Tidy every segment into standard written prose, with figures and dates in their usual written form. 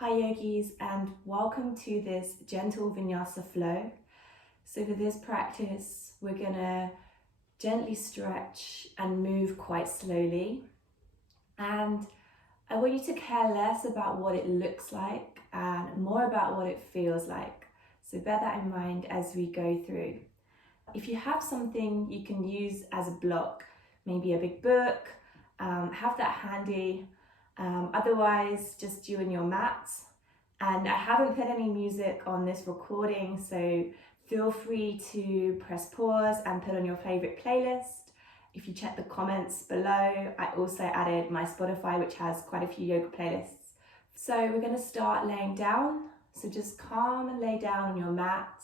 Hi yogis, and welcome to this gentle Vinyasa flow. So for this practice, we're gonna gently stretch and move quite slowly. And I want you to care less about what it looks like and more about what it feels like. So bear that in mind as we go through. If you have something you can use as a block, maybe a big book, have that handy. Otherwise, just you and your mat. And I haven't put any music on this recording, so feel free to press pause and put on your favorite playlist. If you check the comments below, I also added my Spotify, which has quite a few yoga playlists. So we're going to start laying down. So just calm and lay down on your mat.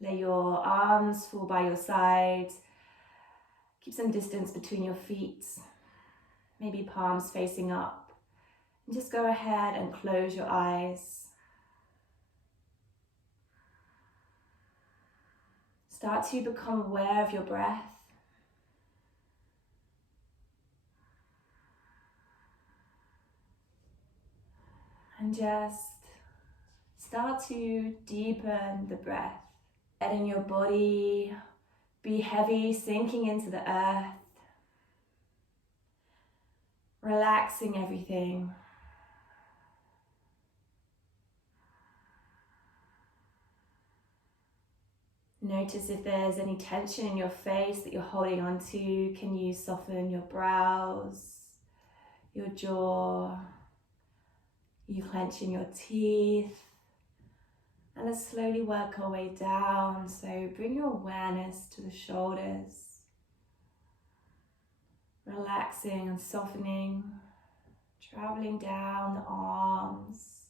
Lay your arms fall by your side. Keep some distance between your feet, maybe palms facing up. And just go ahead and close your eyes. Start to become aware of your breath. And just start to deepen the breath. Letting your body be heavy, sinking into the earth. Relaxing everything. Notice if there's any tension in your face that you're holding on to. Can you soften your brows, your jaw, you clenching your teeth? And let's slowly work our way down. So bring your awareness to the shoulders. Relaxing and softening, traveling down the arms,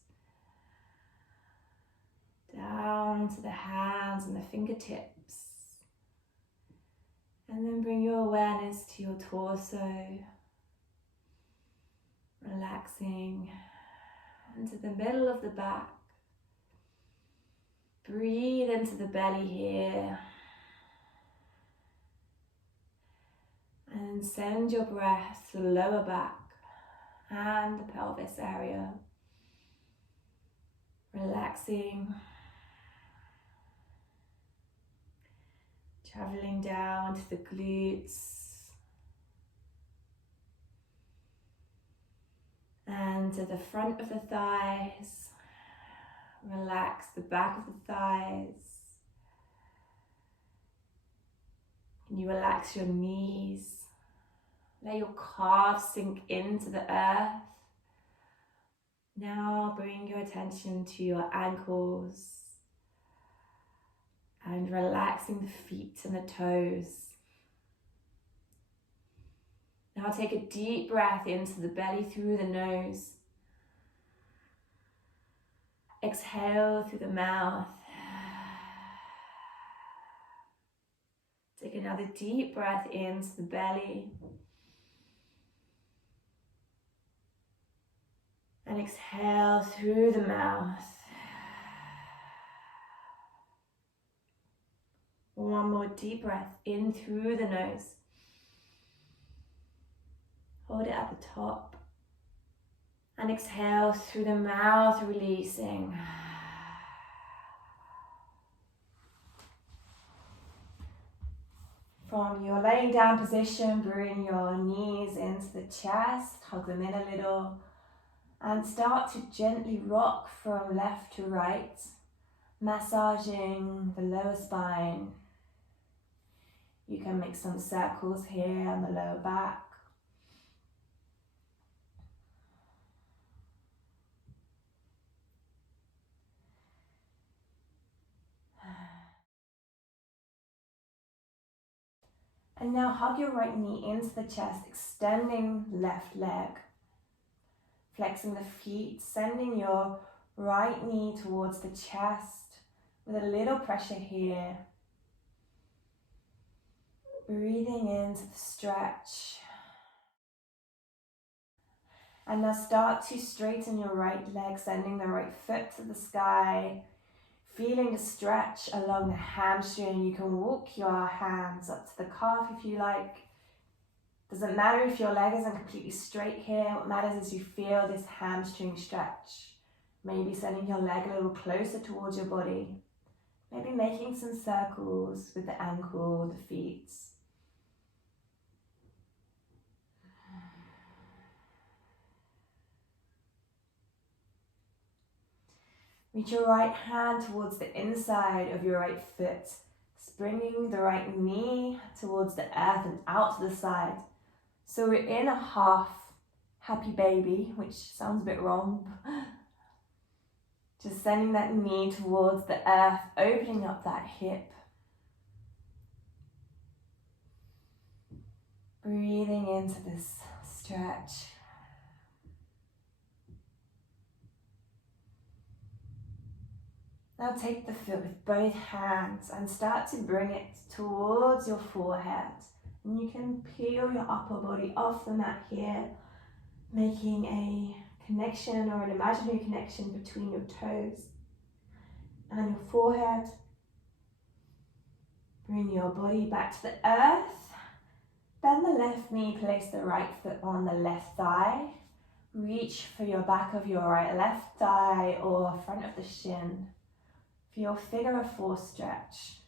down to the hands and the fingertips. And then bring your awareness to your torso, relaxing into the middle of the back. Breathe into the belly here. And send your breath to the lower back and the pelvis area. Relaxing. Traveling down to the glutes. And to the front of the thighs. Relax the back of the thighs. Can you relax your knees? Let your calves sink into the earth. Now bring your attention to your ankles and relaxing the feet and the toes. Now take a deep breath into the belly through the nose. Exhale through the mouth. Take another deep breath into the belly. And exhale through the mouth. One more deep breath in through the nose. Hold it at the top. And exhale through the mouth, releasing. From your laying down position, bring your knees into the chest, hug them in a little. And start to gently rock from left to right, massaging the lower spine. You can make some circles here on the lower back. And now hug your right knee into the chest, extending left leg. Flexing the feet, sending your right knee towards the chest with a little pressure here. Breathing into the stretch. And now start to straighten your right leg, sending the right foot to the sky. Feeling the stretch along the hamstring. You can walk your hands up to the calf if you like. Doesn't matter if your leg isn't completely straight here. What matters is you feel this hamstring stretch. Maybe sending your leg a little closer towards your body. Maybe making some circles with the ankle, the feet. Reach your right hand towards the inside of your right foot, bringing the right knee towards the earth and out to the side. So we're in a half happy baby, which sounds a bit wrong. Just sending that knee towards the earth, opening up that hip. Breathing into this stretch. Now take the foot with both hands and start to bring it towards your forehead. And you can peel your upper body off the mat here, making a connection or an imaginary connection between your toes and your forehead. Bring your body back to the earth. Bend the left knee, place the right foot on the left thigh. Reach for your back of your left thigh or front of the shin. For your figure of four stretch.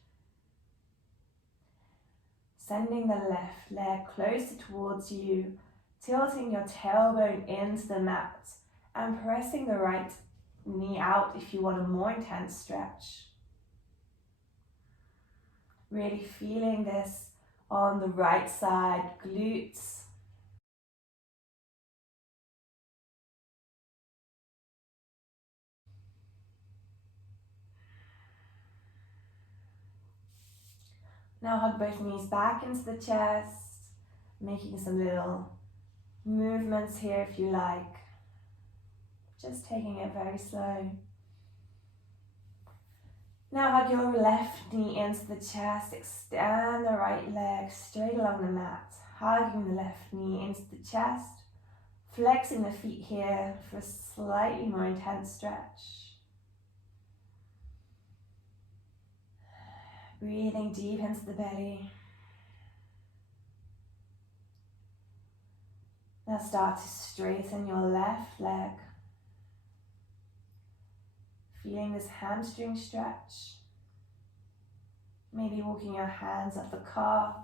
Sending the left leg closer towards you, tilting your tailbone into the mat and pressing the right knee out if you want a more intense stretch. Really feeling this on the right side, glutes. Now hug both knees back into the chest, making some little movements here if you like. Just taking it very slow. Now hug your left knee into the chest, extend the right leg straight along the mat, hugging the left knee into the chest, flexing the feet here for a slightly more intense stretch. Breathing deep into the belly. Now start to straighten your left leg. Feeling this hamstring stretch. Maybe walking your hands up the calf.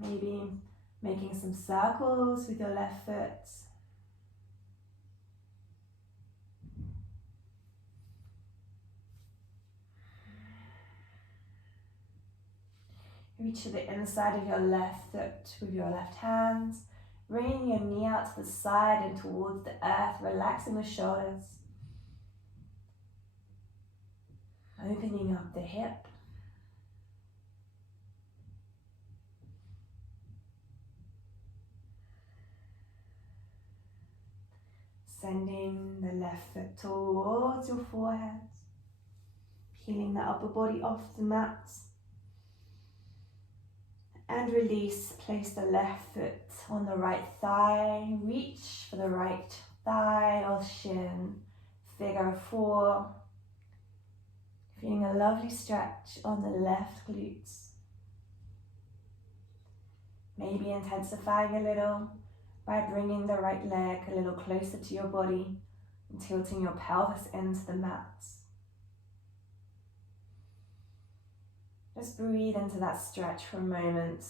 Maybe making some circles with your left foot. Reach to the inside of your left foot with your left hand, bringing your knee out to the side and towards the earth, relaxing the shoulders, opening up the hip. Sending the left foot towards your forehead, peeling the upper body off the mat. And release, place the left foot on the right thigh, reach for the right thigh or shin, figure of four. Feeling a lovely stretch on the left glutes. Maybe intensifying a little by bringing the right leg a little closer to your body and tilting your pelvis into the mat. Just breathe into that stretch for a moment.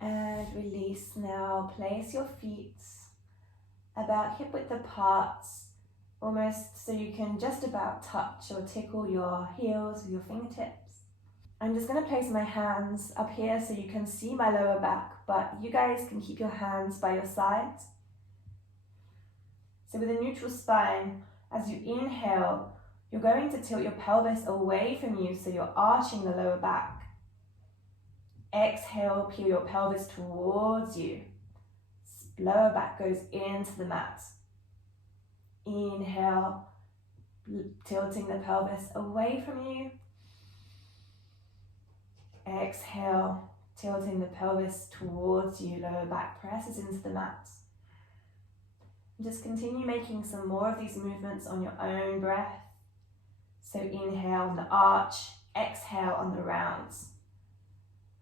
And release now. Place your feet about hip width apart, almost so you can just about touch or tickle your heels with your fingertips. I'm just going to place my hands up here so you can see my lower back, but you guys can keep your hands by your sides. So with a neutral spine, as you inhale, you're going to tilt your pelvis away from you so you're arching the lower back. Exhale, peel your pelvis towards you. Lower back goes into the mat. Inhale, tilting the pelvis away from you. Exhale, tilting the pelvis towards you, lower back presses into the mat. And just continue making some more of these movements on your own breath. So inhale on the arch, exhale on the rounds.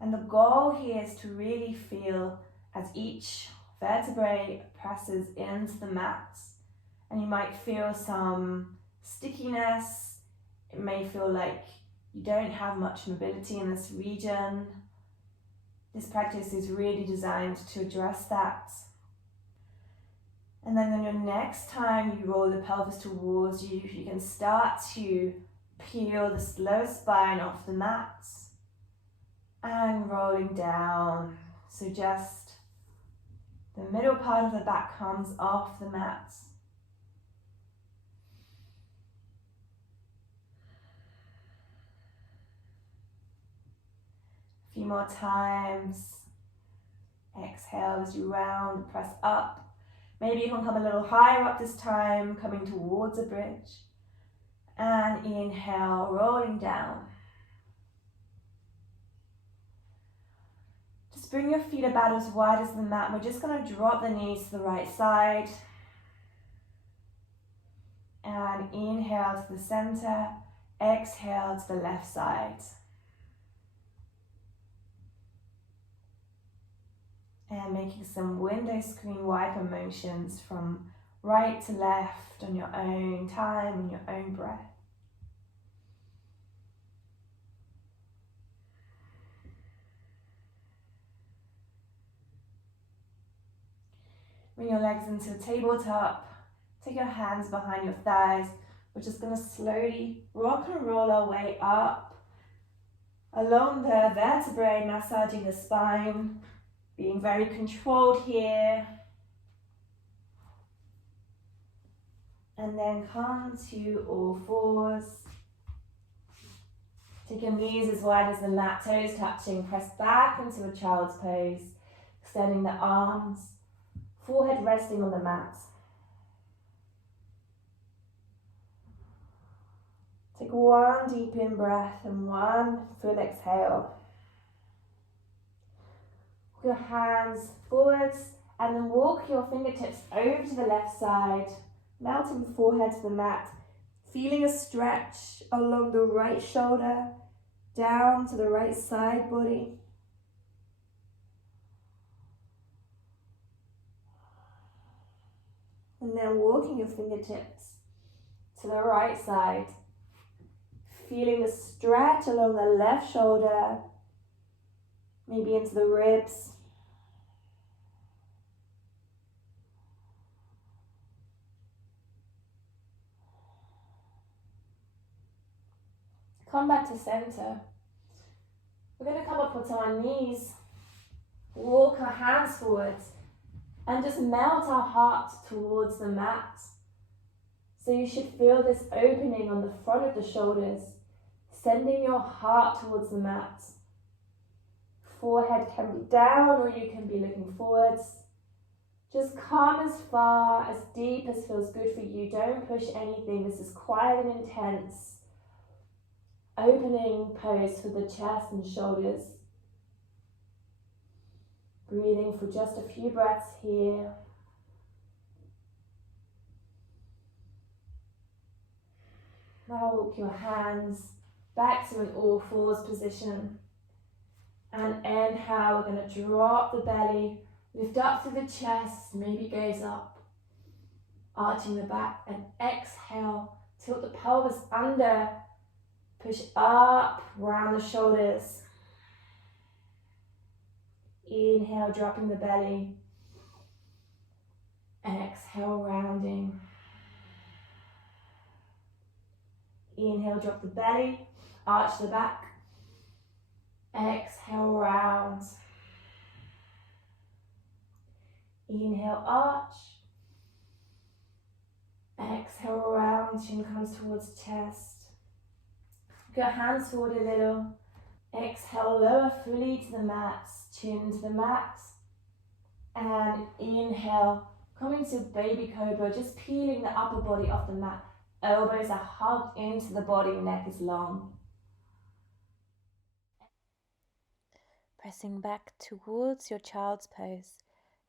And the goal here is to really feel as each vertebrae presses into the mat. And you might feel some stickiness. It may feel like you don't have much mobility in this region. This practice is really designed to address that. And then on your next time you roll the pelvis towards you, you can start to peel the slow spine off the mat and rolling down. So just the middle part of the back comes off the mat. A few more times. Exhale as you round, press up. Maybe you can come a little higher up this time, coming towards a bridge. And inhale, rolling down. Just bring your feet about as wide as the mat. We're just going to drop the knees to the right side. And inhale to the center, exhale to the left side. And making some window screen wiper motions from right to left on your own time and your own breath. Bring your legs into a tabletop. Take your hands behind your thighs. We're just going to slowly rock and roll our way up along the vertebrae, massaging the spine. Being very controlled here. And then come to all fours. Take your knees as wide as the mat, toes touching. Press back into a child's pose. Extending the arms. Forehead resting on the mat. Take one deep in breath and one full exhale. Your hands forwards and then walk your fingertips over to the left side, melting the forehead to the mat, feeling a stretch along the right shoulder, down to the right side body. And then walking your fingertips to the right side, feeling the stretch along the left shoulder, maybe into the ribs. Come back to center. We're going to come up onto our knees, walk our hands forwards, and just melt our heart towards the mat. So you should feel this opening on the front of the shoulders, sending your heart towards the mat. Forehead can be down or you can be looking forwards. Just come as far, as deep as feels good for you. Don't push anything. This is quiet and intense. Opening pose for the chest and shoulders. Breathing for just a few breaths here. Now walk your hands back to an all fours position. And inhale, we're going to drop the belly, lift up through the chest, maybe gaze up, arching the back, and exhale, tilt the pelvis under, push up, round the shoulders. Inhale, dropping the belly, exhale, rounding. Inhale, drop the belly, arch the back. Exhale, round. Inhale, arch. Exhale, round. Chin comes towards chest. Get hands forward a little. Exhale, lower fully to the mat. Chin to the mat. And inhale, coming to baby cobra, just peeling the upper body off the mat. Elbows are hugged into the body, neck is long. Pressing back towards your child's pose.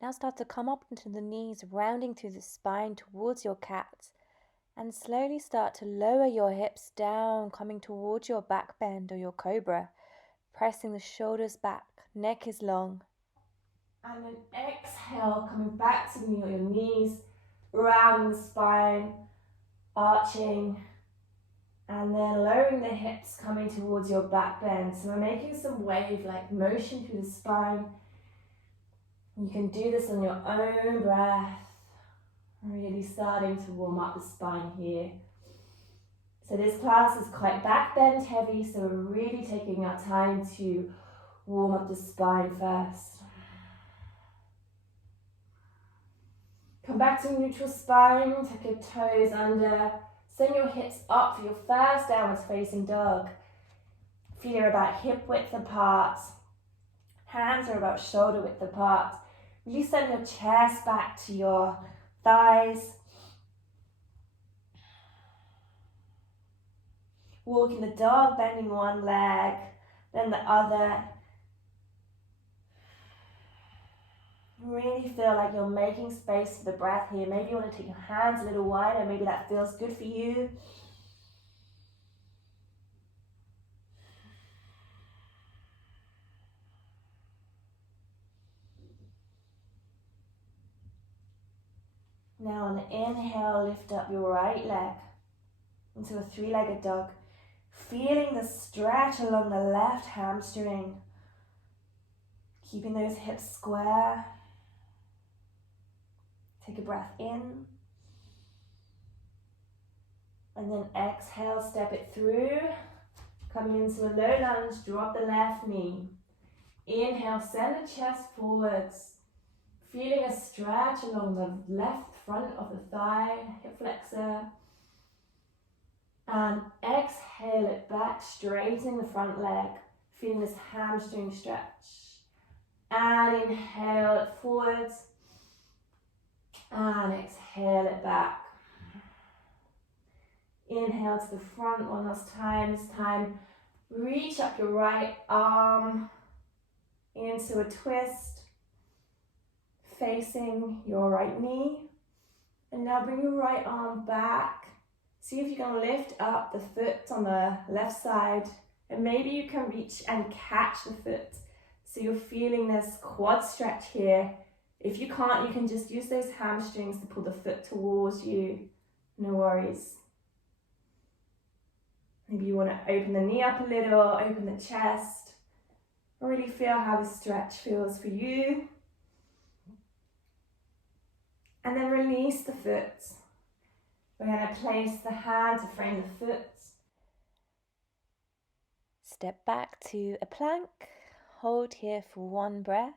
Now start to come up into the knees, rounding through the spine towards your cat. And slowly start to lower your hips down, coming towards your back bend or your cobra. Pressing the shoulders back, neck is long. And then exhale, coming back to your knees, rounding the spine, arching, and then lowering the hips, coming towards your back bend. So we're making some wave-like motion through the spine. You can do this on your own breath, really starting to warm up the spine here. So this class is quite back bend heavy, so we're really taking our time to warm up the spine first. Come back to neutral spine, tuck your toes under, send your hips up for your first downwards facing dog. Feet are about hip width apart, hands are about shoulder width apart. Really send your chest back to your thighs. Walking the dog, bending one leg, then the other. Really feel like you're making space for the breath here. Maybe you want to take your hands a little wider. Maybe that feels good for you. Now on the inhale, lift up your right leg into a three-legged dog. Feeling the stretch along the left hamstring. Keeping those hips square. Take a breath in. And then exhale, step it through. Coming into a low lunge, drop the left knee. Inhale, send the chest forwards. Feeling a stretch along the left front of the thigh, hip flexor. And exhale it back, straightening the front leg. Feeling this hamstring stretch. And inhale it forwards. And exhale it back. Inhale to the front one last time. This time, reach up your right arm into a twist, facing your right knee. And now bring your right arm back. See if you can lift up the foot on the left side. And maybe you can reach and catch the foot. So you're feeling this quad stretch here. If you can't, you can just use those hamstrings to pull the foot towards you. No worries. Maybe you want to open the knee up a little, open the chest. Really feel how the stretch feels for you. And then release the foot. We're going to place the hand to frame the foot. Step back to a plank. Hold here for one breath.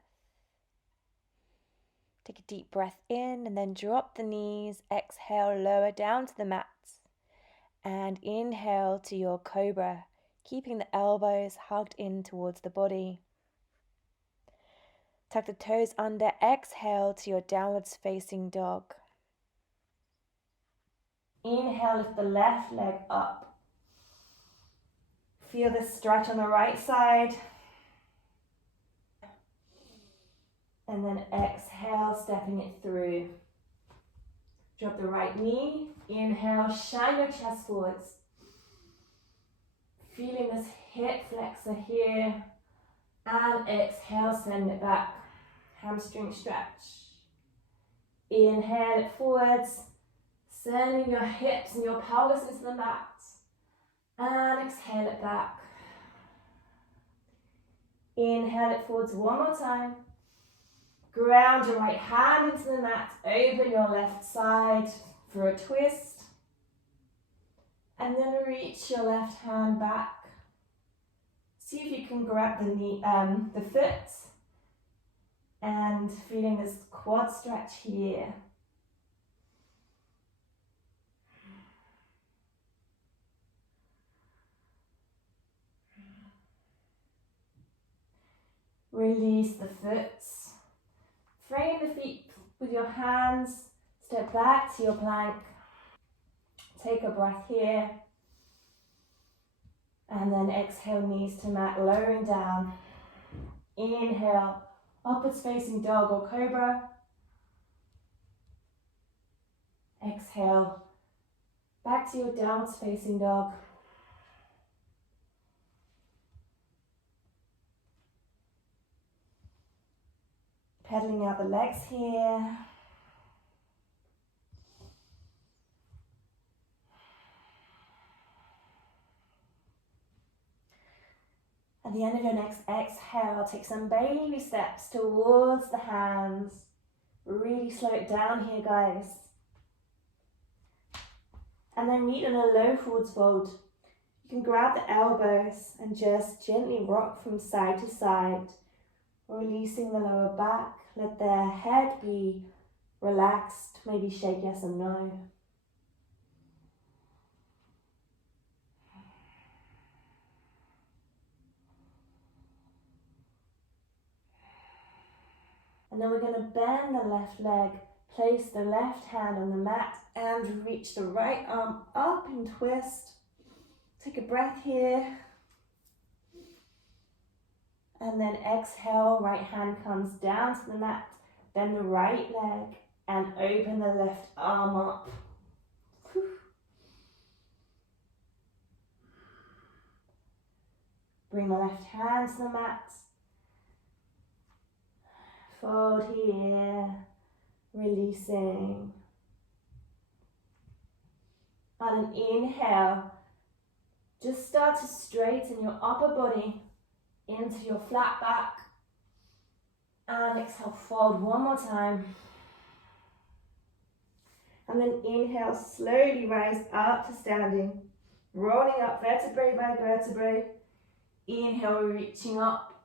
Take a deep breath in and then drop the knees. Exhale, lower down to the mat. And inhale to your cobra, keeping the elbows hugged in towards the body. Tuck the toes under. Exhale to your downwards facing dog. Inhale, lift the left leg up. Feel the stretch on the right side. And then exhale, stepping it through. Drop the right knee. Inhale, shine your chest forwards. Feeling this hip flexor here. And exhale, send it back. Hamstring stretch. Inhale it forwards. Sending your hips and your pelvis into the mat. And exhale it back. Inhale it forwards one more time. Ground your right hand into the mat. Open your left side for a twist. And then reach your left hand back. See if you can grab the knee, the foot. And feeling this quad stretch here. Release the foot. Frame the feet with your hands. Step back to your plank. Take a breath here. And then exhale, knees to mat, lowering down. Inhale, upwards facing dog or cobra. Exhale, back to your downwards facing dog. Pedaling out the legs here. At the end of your next exhale, take some baby steps towards the hands. Really slow it down here, guys. And then meet in a low forwards fold. You can grab the elbows and just gently rock from side to side, releasing the lower back. Let the head be relaxed, maybe shake yes or no. And then we're going to bend the left leg, place the left hand on the mat and reach the right arm up and twist. Take a breath here. And then exhale, right hand comes down to the mat, bend the right leg and open the left arm up. Bring the left hand to the mat. Fold here, releasing. On an inhale, just start to straighten your upper body into your flat back. And exhale, fold one more time. And then inhale, slowly rise up to standing, rolling up vertebrae by vertebrae. Inhale, reaching up.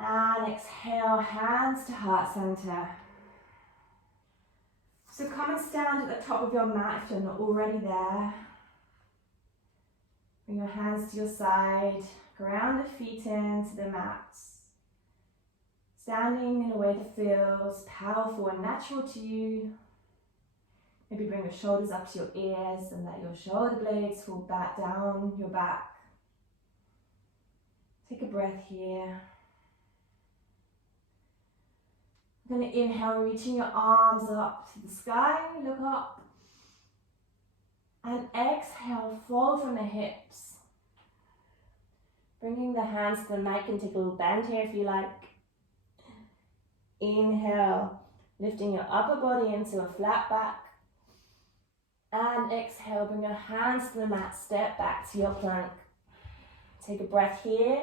And exhale, hands to heart center. So come and stand at the top of your mat if you're not already there. Bring your hands to your side, ground the feet into the mat. Standing in a way that feels powerful and natural to you. Maybe bring your shoulders up to your ears and let your shoulder blades fall back down your back. Take a breath here. I'm going to inhale, reaching your arms up to the sky, look up. And exhale, fold from the hips. Bringing the hands to the neck and take a little bend here if you like. Inhale, lifting your upper body into a flat back. And exhale, bring your hands to the mat, step back to your plank. Take a breath here.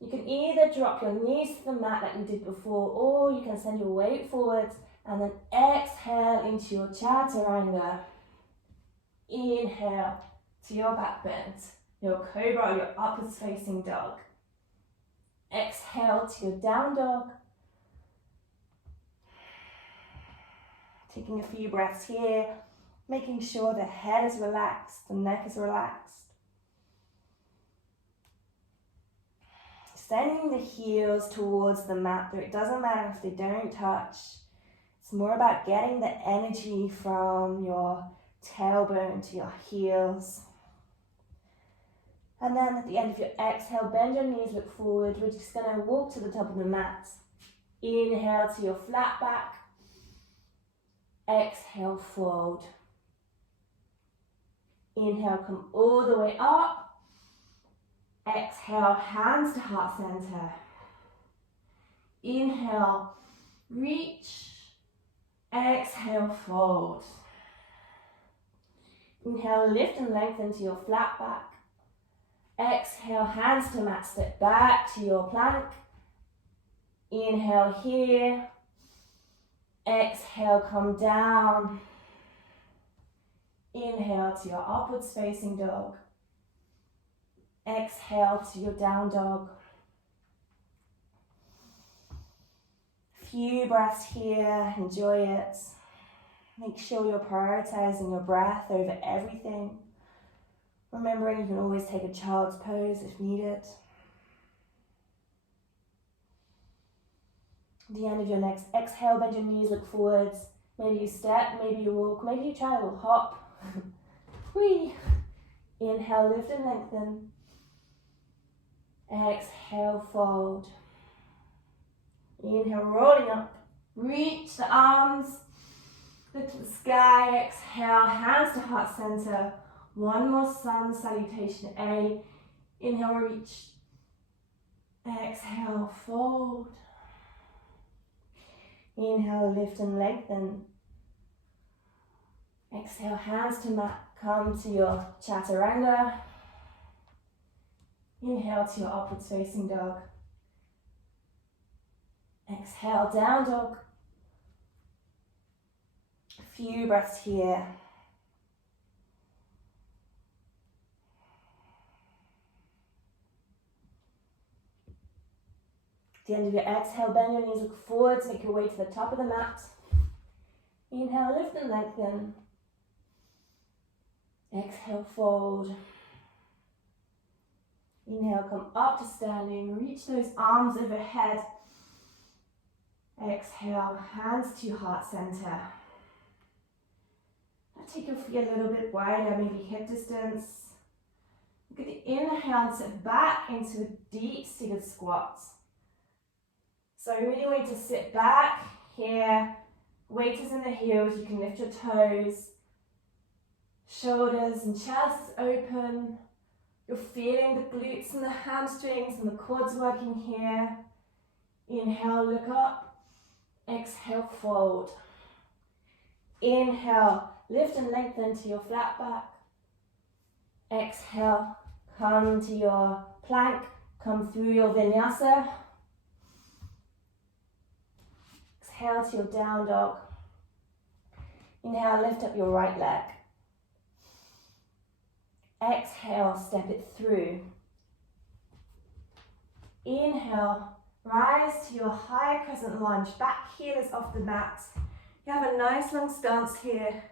You can either drop your knees to the mat like we did before, or you can send your weight forward and then exhale into your chaturanga. Inhale to your back bend, your cobra or your upwards facing dog. Exhale to your down dog. Taking a few breaths here, making sure the head is relaxed, the neck is relaxed. Sending the heels towards the mat, though it doesn't matter if they don't touch. It's more about getting the energy from your tailbone to your heels. And then at the end of your exhale, bend your knees, look forward. We're just going to walk to the top of the mat. Inhale to your flat back. Exhale, fold. Inhale, come all the way up. Exhale, hands to heart center. Inhale, reach. Exhale, fold. Inhale, lift and lengthen to your flat back. Exhale, hands to mat, step back to your plank. Inhale here. Exhale, come down. Inhale to your upwards facing dog. Exhale to your down dog. Few breaths here, enjoy it. Make sure you're prioritizing your breath over everything. Remembering you can always take a child's pose if needed. At the end of your next exhale, bend your knees, look forwards. Maybe you step, maybe you walk, maybe you try a little hop. Whee! Inhale, lift and lengthen. Exhale, fold. Inhale, rolling up. Reach the arms, lift to the sky. Exhale, hands to heart center. One more sun salutation, A. Inhale, reach. Exhale, fold. Inhale, lift and lengthen. Exhale, hands to mat. Come to your chaturanga. Inhale to your upwards facing dog. Exhale, down dog. A few breaths here. At the end of your exhale, bend your knees, look forwards, make your way to the top of the mat. Inhale, lift and lengthen. Exhale, fold. Inhale, come up to standing. Reach those arms overhead. Exhale, hands to heart center. Now take your feet a little bit wider, maybe hip distance. Look at the inhale and sit back into a deep seated squat. So I really want you to sit back here. Weight is in the heels. You can lift your toes. Shoulders and chest open. You're feeling the glutes and the hamstrings and the quads working here. Inhale, look up. Exhale, fold. Inhale, lift and lengthen to your flat back. Exhale, come to your plank. Come through your vinyasa. Exhale to your down dog. Inhale, lift up your right leg. Exhale, step it through. Inhale, rise to your high crescent lunge. Back heel is off the mat. You have a nice long stance here.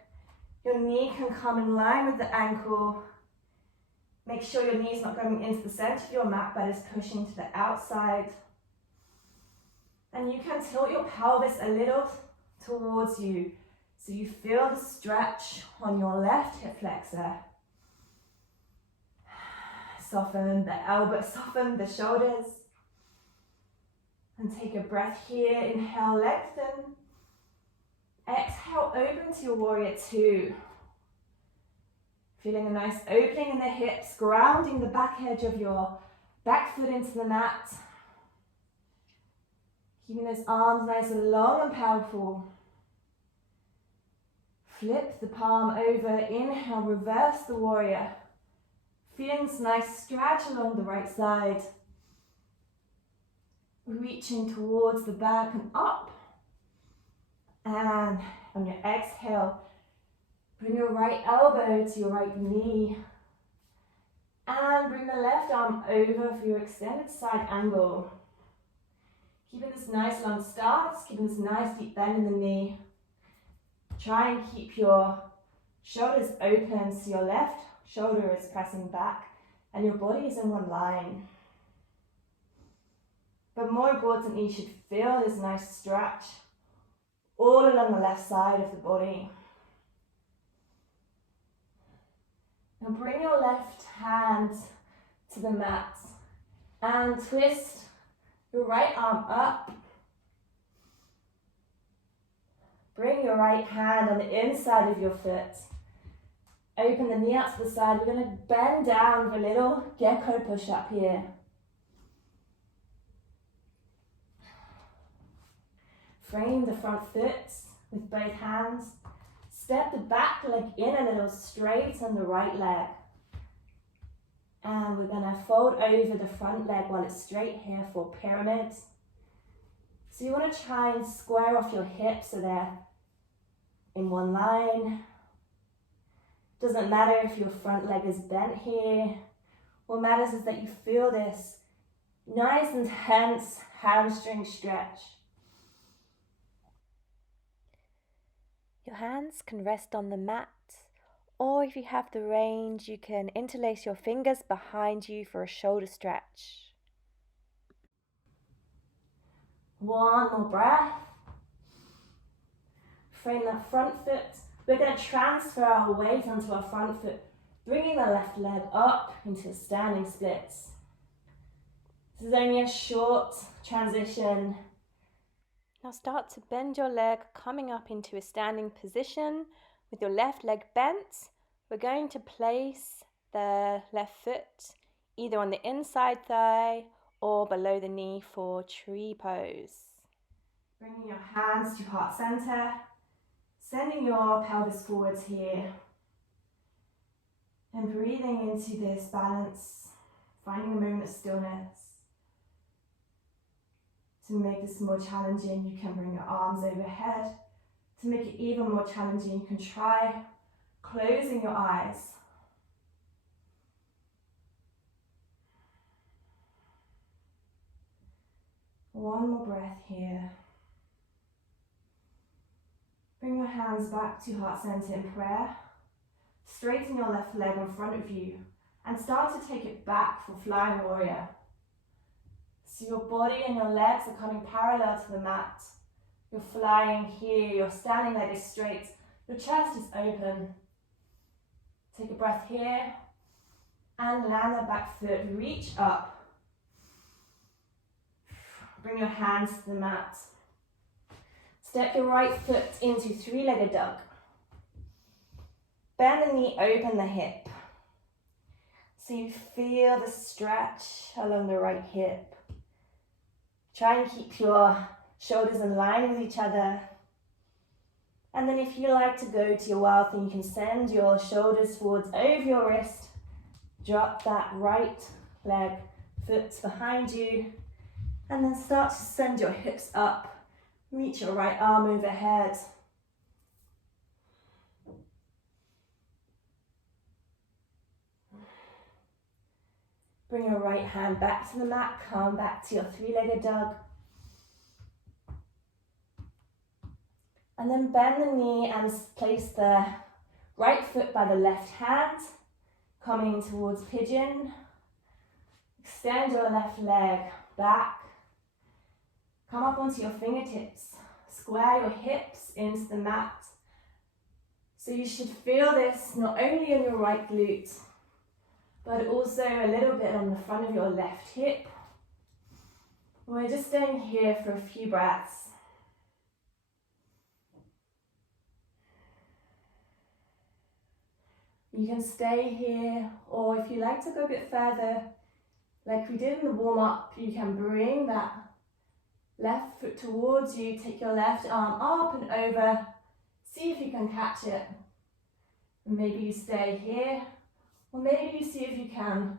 Your knee can come in line with the ankle. Make sure your knee is not going into the center of your mat, but is pushing to the outside. And you can tilt your pelvis a little towards you so you feel the stretch on your left hip flexor. Soften the elbow, soften the shoulders. And take a breath here. Inhale, lengthen. Exhale, open to your warrior two. Feeling a nice opening in the hips, grounding the back edge of your back foot into the mat. Keeping those arms nice and long and powerful. Flip the palm over. Inhale, reverse the warrior. Feeling this nice stretch along the right side. Reaching towards the back and up. And on your exhale, bring your right elbow to your right knee. And bring the left arm over for your extended side angle. Keeping this nice long stance, keeping this nice deep bend in the knee. Try and keep your shoulders open so your left shoulder is pressing back and your body is in one line. But more importantly, you should feel this nice stretch all along the left side of the body. Now bring your left hand to the mat and twist your right arm up. Bring your right hand on the inside of your foot. Open the knee out to the side. We're going to bend down for a little gecko push-up here. Frame the front foot with both hands. Step the back leg in a little, straight on the right leg. And we're going to fold over the front leg while it's straight here for pyramid. So you want to try and square off your hips so they're in one line. Doesn't matter if your front leg is bent here. What matters is that you feel this nice intense hamstring stretch. Your hands can rest on the mat, or if you have the range, you can interlace your fingers behind you for a shoulder stretch. One more breath. Frame that front foot. We're going to transfer our weight onto our front foot, bringing the left leg up into a standing splits. This is only a short transition. Now start to bend your leg, coming up into a standing position with your left leg bent. We're going to place the left foot either on the inside thigh or below the knee for tree pose. Bringing your hands to heart center, sending your pelvis forwards here, and breathing into this balance, finding a moment of stillness. To make this more challenging, you can bring your arms overhead. To make it even more challenging, you can try closing your eyes. One more breath here. Bring your hands back to heart center in prayer. Straighten your left leg in front of you and start to take it back for flying warrior. So your body and your legs are coming parallel to the mat. You're flying here, your standing leg is straight, your chest is open. Take a breath here and land the back foot, reach up. Bring your hands to the mat. Step your right foot into three-legged dog. Bend the knee, open the hip. So you feel the stretch along the right hip. Try and keep your shoulders in line with each other. And then if you like to go to your wild thing, you can send your shoulders forwards over your wrist. Drop that right leg, foot behind you. And then start to send your hips up. Reach your right arm overhead. Bring your right hand back to the mat, come back to your three-legged dog. And then bend the knee and place the right foot by the left hand, coming towards pigeon. Extend your left leg back. Come up onto your fingertips. Square your hips into the mat. So you should feel this not only in your right glute, but also a little bit on the front of your left hip. We're just staying here for a few breaths. You can stay here, or if you like to go a bit further, like we did in the warm-up, you can bring that left foot towards you, take your left arm up and over, see if you can catch it. And maybe you stay here, or maybe you see if you can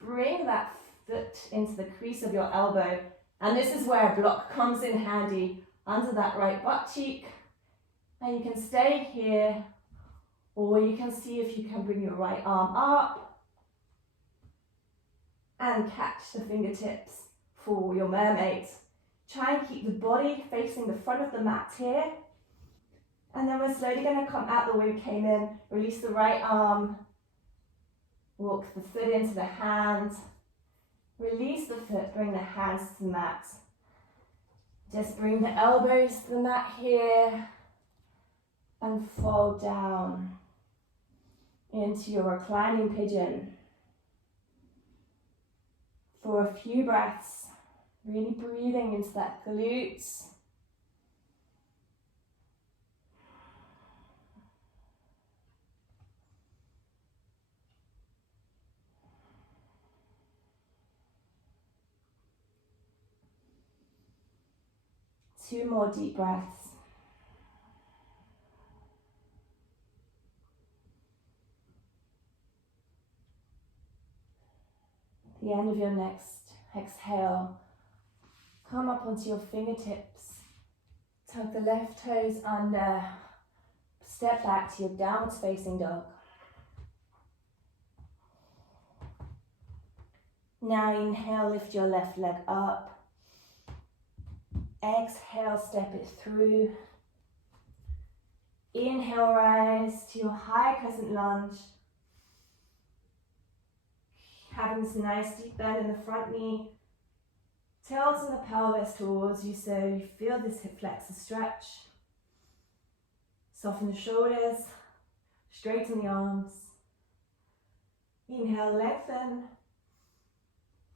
bring that foot into the crease of your elbow. And this is where a block comes in handy, under that right butt cheek. And you can stay here, or you can see if you can bring your right arm up and catch the fingertips for your mermaid. Try and keep the body facing the front of the mat here. And then we're slowly going to come out the way we came in. Release the right arm. Walk the foot into the hand. Release the foot, bring the hands to the mat. Just bring the elbows to the mat here. And fold down into your reclining pigeon. For a few breaths, really breathing into that glutes. Two more deep breaths. At the end of your next exhale, come up onto your fingertips. Tuck the left toes under. Step back to your downwards facing dog. Now inhale, lift your left leg up. Exhale, step it through. Inhale, rise to your high crescent lunge. Having this nice deep bend in the front knee. Tilting the pelvis towards you so you feel this hip flexor stretch. Soften the shoulders, straighten the arms. Inhale, lengthen.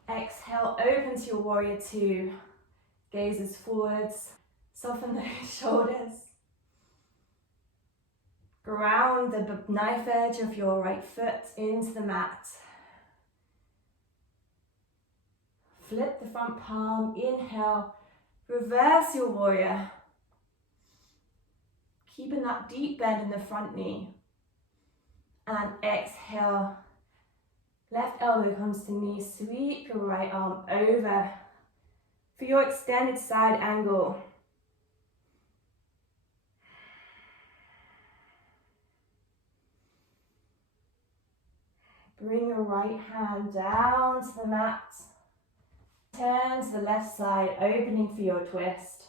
Exhale, open to your warrior two. Gazes forwards. Soften those shoulders. Ground the knife edge of your right foot into the mat. Flip the front palm, inhale, reverse your warrior. Keeping that deep bend in the front knee. And exhale, left elbow comes to knee, sweep your right arm over for your extended side angle. Bring your right hand down to the mat. Turn to the left side, opening for your twist.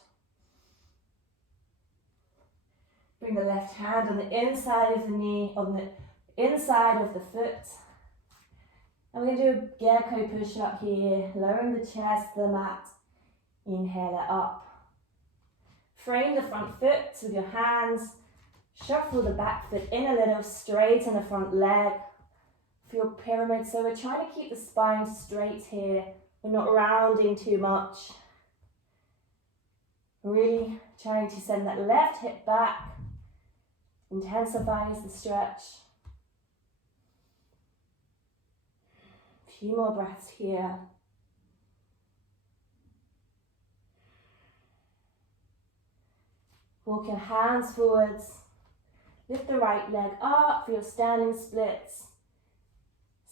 Bring the left hand on the inside of the knee, on the inside of the foot. And we're going to do a gecko push-up here, lowering the chest to the mat. Inhale it up. Frame the front foot with your hands. Shuffle the back foot in a little, straighten the front leg for your pyramid. So we're trying to keep the spine straight here. We're not rounding too much. Really trying to send that left hip back. Intensifies the stretch. A few more breaths here. Walk your hands forwards. Lift the right leg up for your standing splits.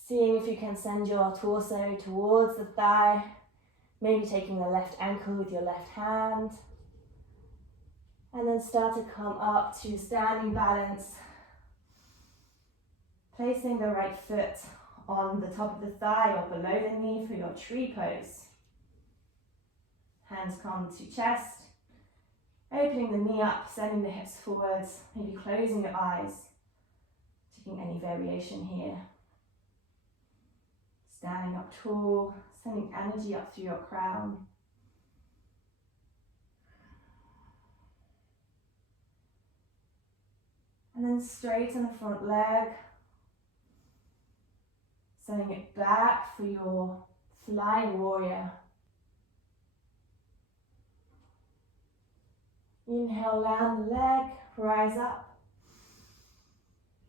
Seeing if you can send your torso towards the thigh. Maybe taking the left ankle with your left hand. And then start to come up to standing balance. Placing the right foot on the top of the thigh or below the knee for your tree pose. Hands come to chest. Opening the knee up, sending the hips forwards, maybe closing your eyes. Taking any variation here. Standing up tall, sending energy up through your crown. And then straighten the front leg. Sending it back for your flying warrior. Inhale, land the leg, rise up.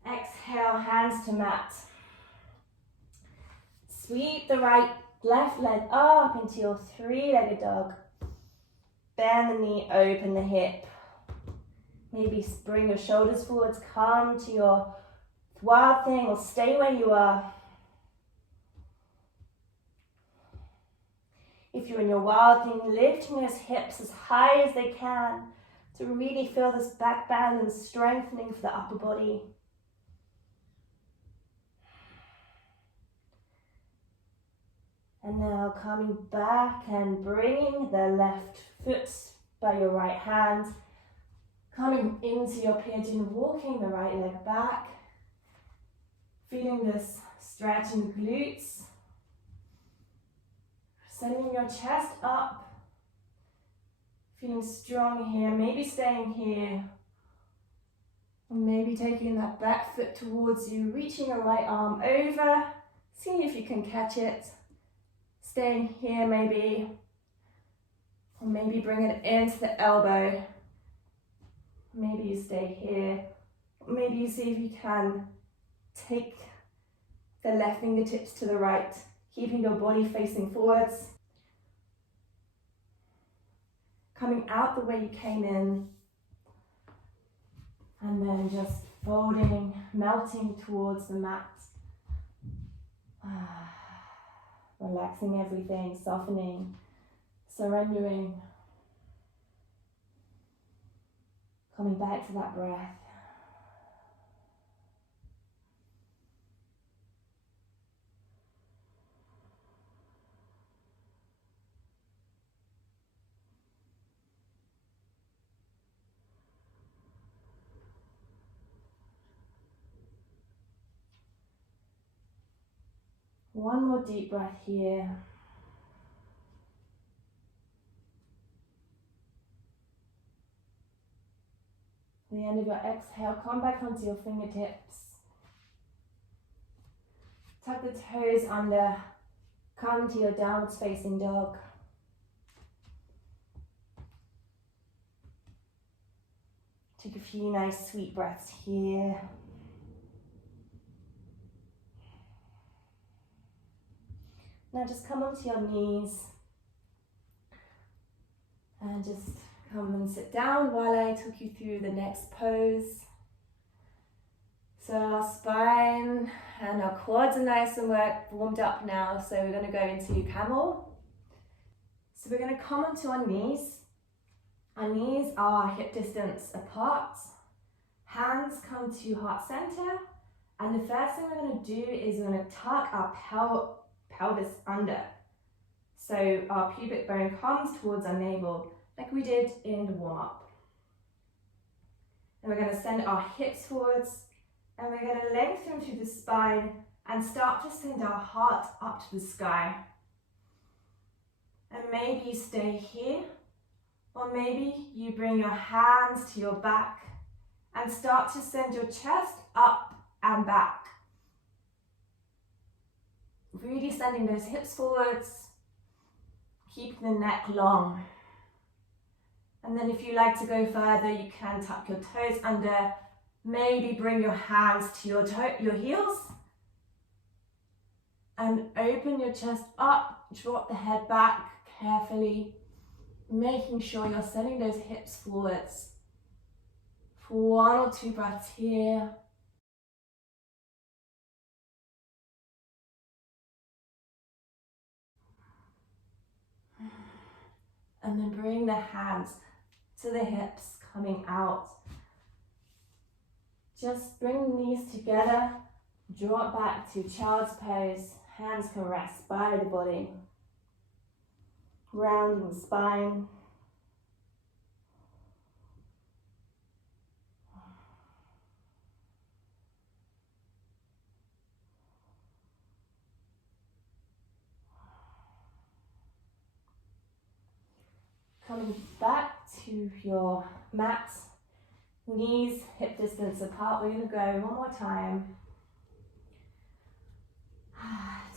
Exhale, hands to mat. Sweep the left leg up into your three-legged dog. Bend the knee, open the hip. Maybe bring your shoulders forwards, come to your wild thing or stay where you are. If you're in your wild thing, lifting those hips as high as they can to really feel this back balance strengthening for the upper body. And now coming back and bringing the left foot by your right hand. Coming into your pigeon, walking the right leg back. Feeling this stretch in the glutes. Sending your chest up. Feeling strong here, maybe staying here. And maybe taking that back foot towards you, reaching your right arm over. Seeing if you can catch it. Staying here maybe. Or maybe bring it into the elbow. Maybe you stay here. Maybe you see if you can take the left fingertips to the right, keeping your body facing forwards. Coming out the way you came in. And then just folding, melting towards the mat. Relaxing everything, softening, surrendering. Coming back to that breath. One more deep breath here. At the end of your exhale, come back onto your fingertips. Tuck the toes under, come to your downwards facing dog. Take a few nice sweet breaths here. Now just come onto your knees and just come and sit down while I talk you through the next pose. So our spine and our quads are nice and warmed up now, so we're going to go into camel. So we're going to come onto our knees. Our knees are hip distance apart. Hands come to heart center. And the first thing we're going to do is we're going to tuck our pelvis under. So our pubic bone comes towards our navel, like we did in the warm-up. And we're going to send our hips forwards, and we're going to lengthen through the spine and start to send our heart up to the sky. And maybe you stay here, or maybe you bring your hands to your back and start to send your chest up and back. Really sending those hips forwards, keeping the neck long. And then if you like to go further, you can tuck your toes under, maybe bring your hands to your heels, and open your chest up, drop the head back carefully, making sure you're sending those hips forwards. For 1 or 2 breaths here. And then bring the hands to the hips, coming out. Just bring the knees together, drop back to child's pose. Hands can rest by the body. Rounding the spine. Coming back to your mat, knees hip distance apart. We're going to go one more time.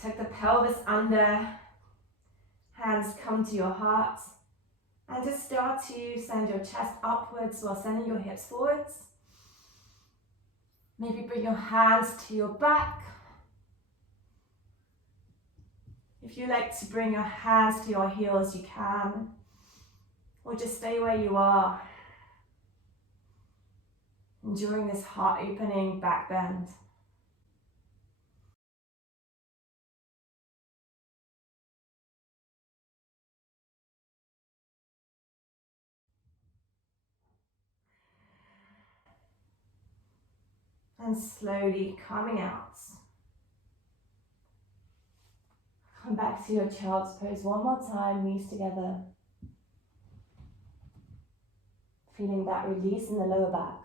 Tuck the pelvis under, hands come to your heart, and just start to send your chest upwards while sending your hips forwards. Maybe bring your hands to your back. If you like to bring your hands to your heels, you can. Or just stay where you are, enjoying this heart opening back bend. And slowly coming out. Come back to your child's pose one more time, knees together. Feeling that release in the lower back.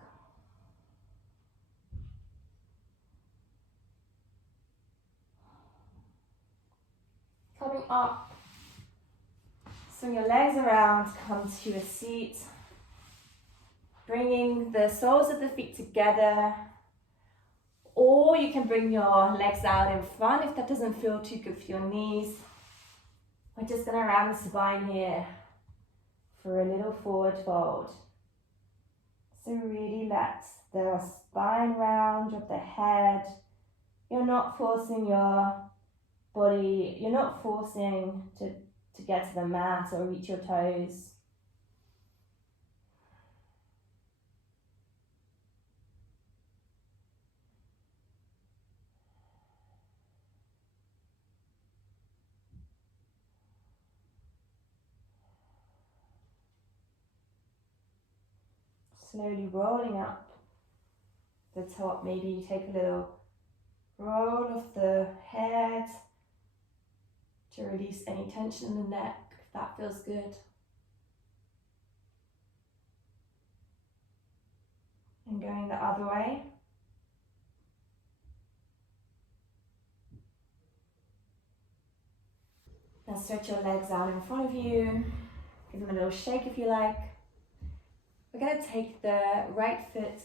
Coming up, swing your legs around, come to a seat. Bringing the soles of the feet together. Or you can bring your legs out in front if that doesn't feel too good for your knees. We're just going to round the spine here for a little forward fold. So really let the spine round, drop the head. You're not forcing your body, you're not forcing to get to the mat or reach your toes. Slowly rolling up the top. Maybe you take a little roll of the head to release any tension in the neck, if that feels good. And going the other way. Now stretch your legs out in front of you. Give them a little shake if you like. We're going to take the right foot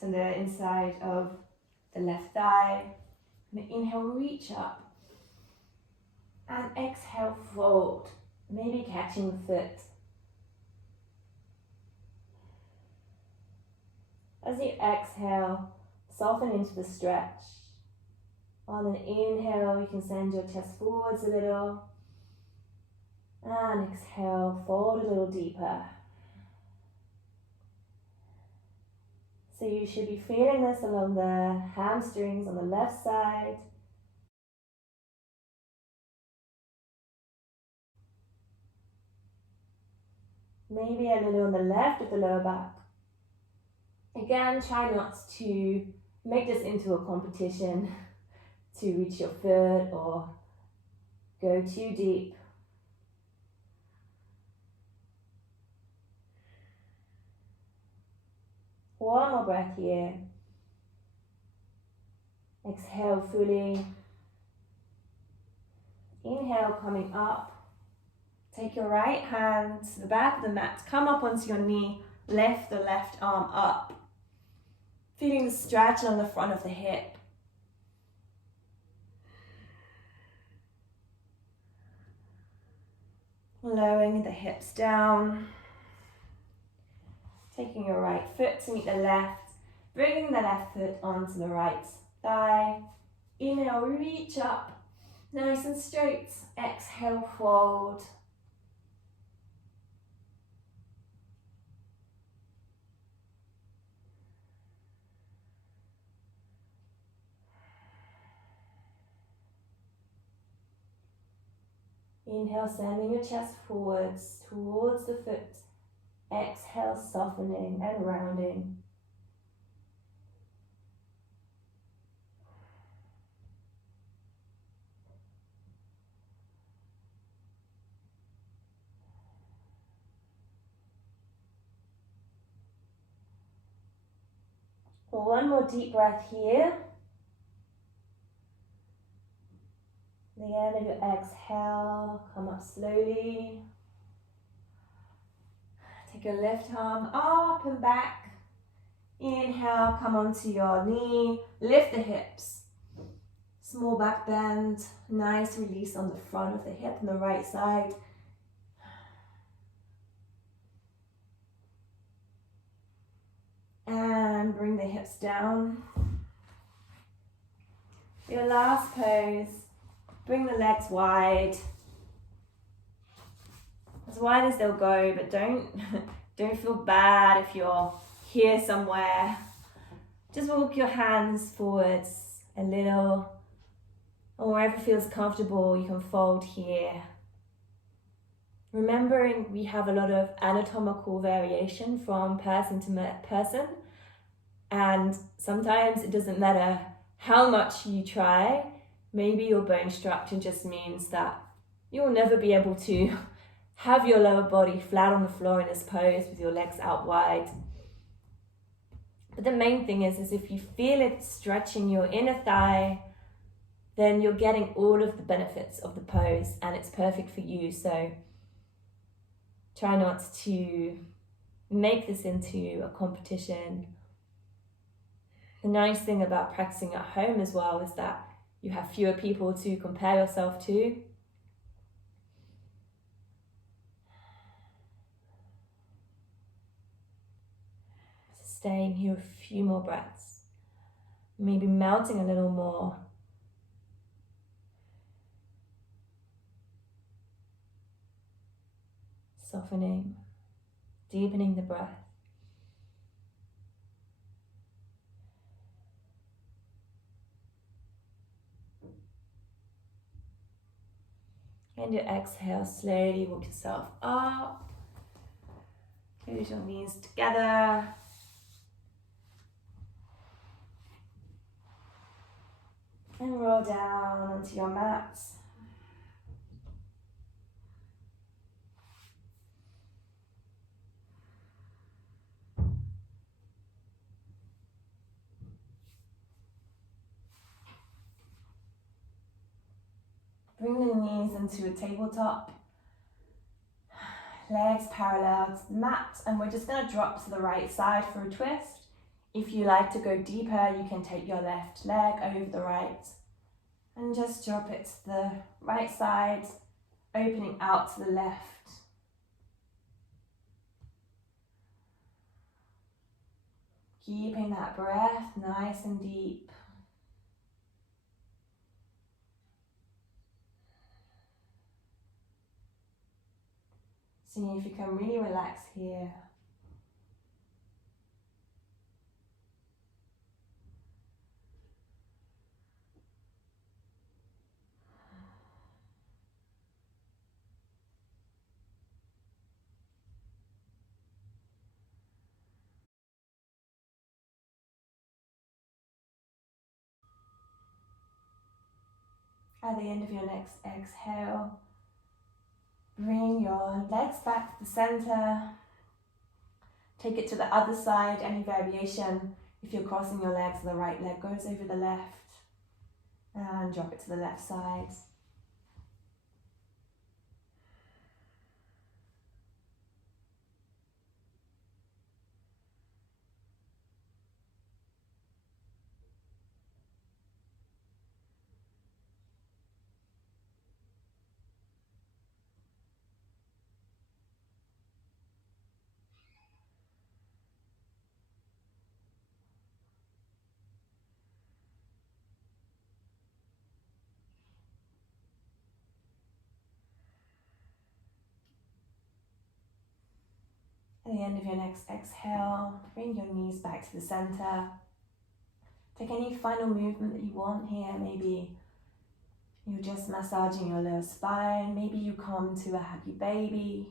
to the inside of the left thigh. And inhale, reach up. And exhale, fold. Maybe catching the foot. As you exhale, soften into the stretch. On an inhale, you can send your chest forwards a little. And exhale, fold a little deeper. So you should be feeling this along the hamstrings on the left side. Maybe a little on the left of the lower back. Again, try not to make this into a competition to reach your foot or go too deep. One more breath here. Exhale fully. Inhale, coming up. Take your right hand to the back of the mat. Come up onto your knee. Lift the left arm up. Feeling the stretch along the front of the hip. Lowering the hips down. Taking your right foot to meet the left. Bringing the left foot onto the right thigh. Inhale, reach up. Nice and straight. Exhale, fold. Inhale, sending your chest forwards towards the foot. Exhale, softening and rounding. One more deep breath here. The end of your exhale, come up slowly. Take your left arm up and back. Inhale, come onto your knee, lift the hips. Small back bend, nice release on the front of the hip on the right side. And bring the hips down. Your last pose, bring the legs wide. As wide as they'll go, but don't feel bad if you're here somewhere. Just walk your hands forwards a little, or wherever feels comfortable, you can fold here. Remembering we have a lot of anatomical variation from person to person, and sometimes it doesn't matter how much you try. Maybe your bone structure just means that you'll never be able to have your lower body flat on the floor in this pose with your legs out wide. But the main thing is if you feel it stretching your inner thigh, then you're getting all of the benefits of the pose and it's perfect for you. So try not to make this into a competition. The nice thing about practicing at home as well is that you have fewer people to compare yourself to. Staying here a few more breaths. Maybe melting a little more. Softening, deepening the breath. And your exhale, slowly walk yourself up. Close your knees together. And roll down onto your mat. Bring the knees into a tabletop. Legs parallel to the mat, and we're just going to drop to the right side for a twist. If you like to go deeper, you can take your left leg over the right. And just drop it to the right side, opening out to the left. Keeping that breath nice and deep. See if you can really relax here. At the end of your next exhale, bring your legs back to the center. Take it to the other side, any variation. If you're crossing your legs, the right leg goes over the left. And drop it to the left side. At the end of your next exhale, bring your knees back to the center. Take any final movement that you want here. Maybe you're just massaging your lower spine. Maybe you come to a happy baby.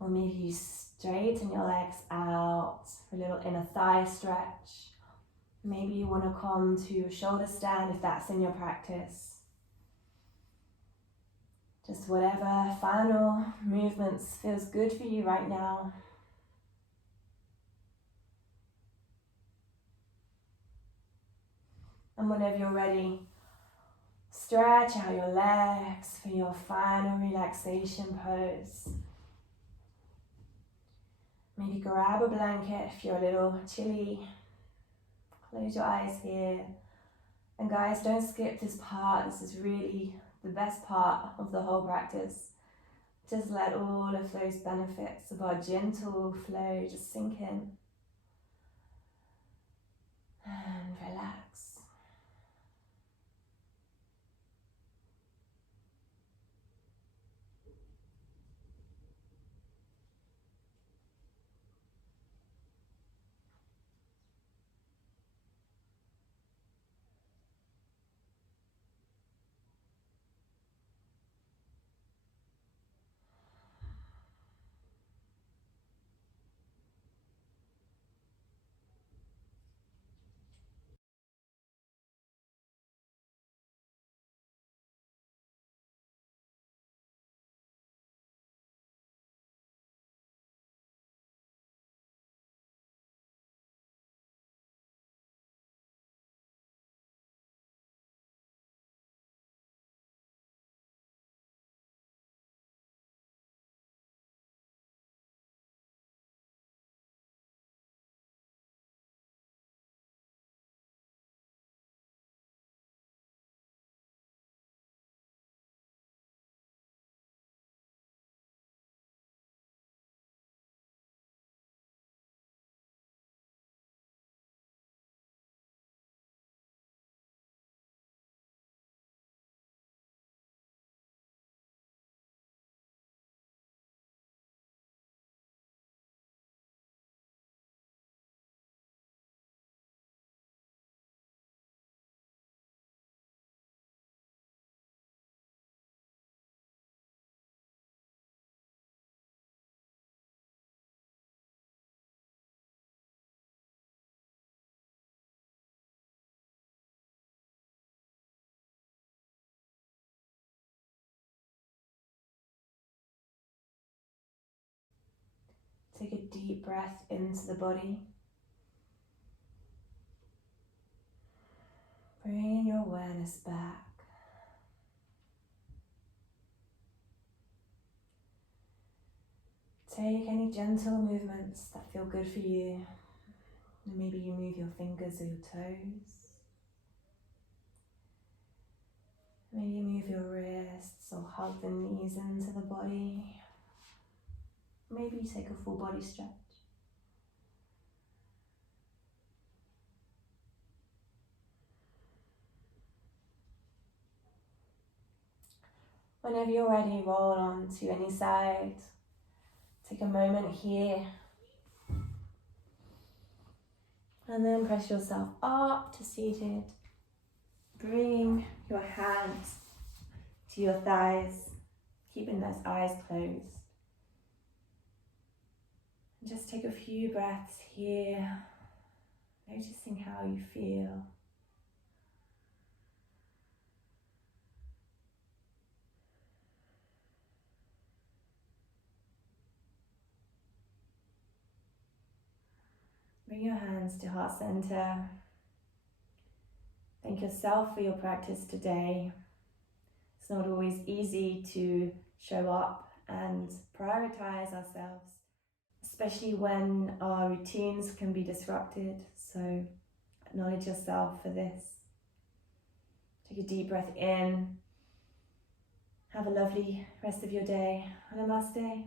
Or maybe you straighten your legs out for a little inner thigh stretch. Maybe you want to come to a shoulder stand if that's in your practice. Just whatever final movements feels good for you right now. And whenever you're ready, stretch out your legs for your final relaxation pose. Maybe grab a blanket if you're a little chilly. Close your eyes here. And guys, don't skip this part. This is really the best part of the whole practice. Just let all of those benefits of our gentle flow just sink in. And relax. Take a deep breath into the body. Bring your awareness back. Take any gentle movements that feel good for you. And maybe you move your fingers or your toes. Maybe move your wrists or hug the knees into the body. Maybe take a full body stretch. Whenever you're ready, roll on to any side. Take a moment here. And then press yourself up to seated. Bring your hands to your thighs, keeping those eyes closed. And just take a few breaths here, noticing how you feel. Bring your hands to heart center. Thank yourself for your practice today. It's not always easy to show up and prioritize ourselves, especially when our routines can be disrupted. So acknowledge yourself for this. Take a deep breath in. Have a lovely rest of your day. Namaste.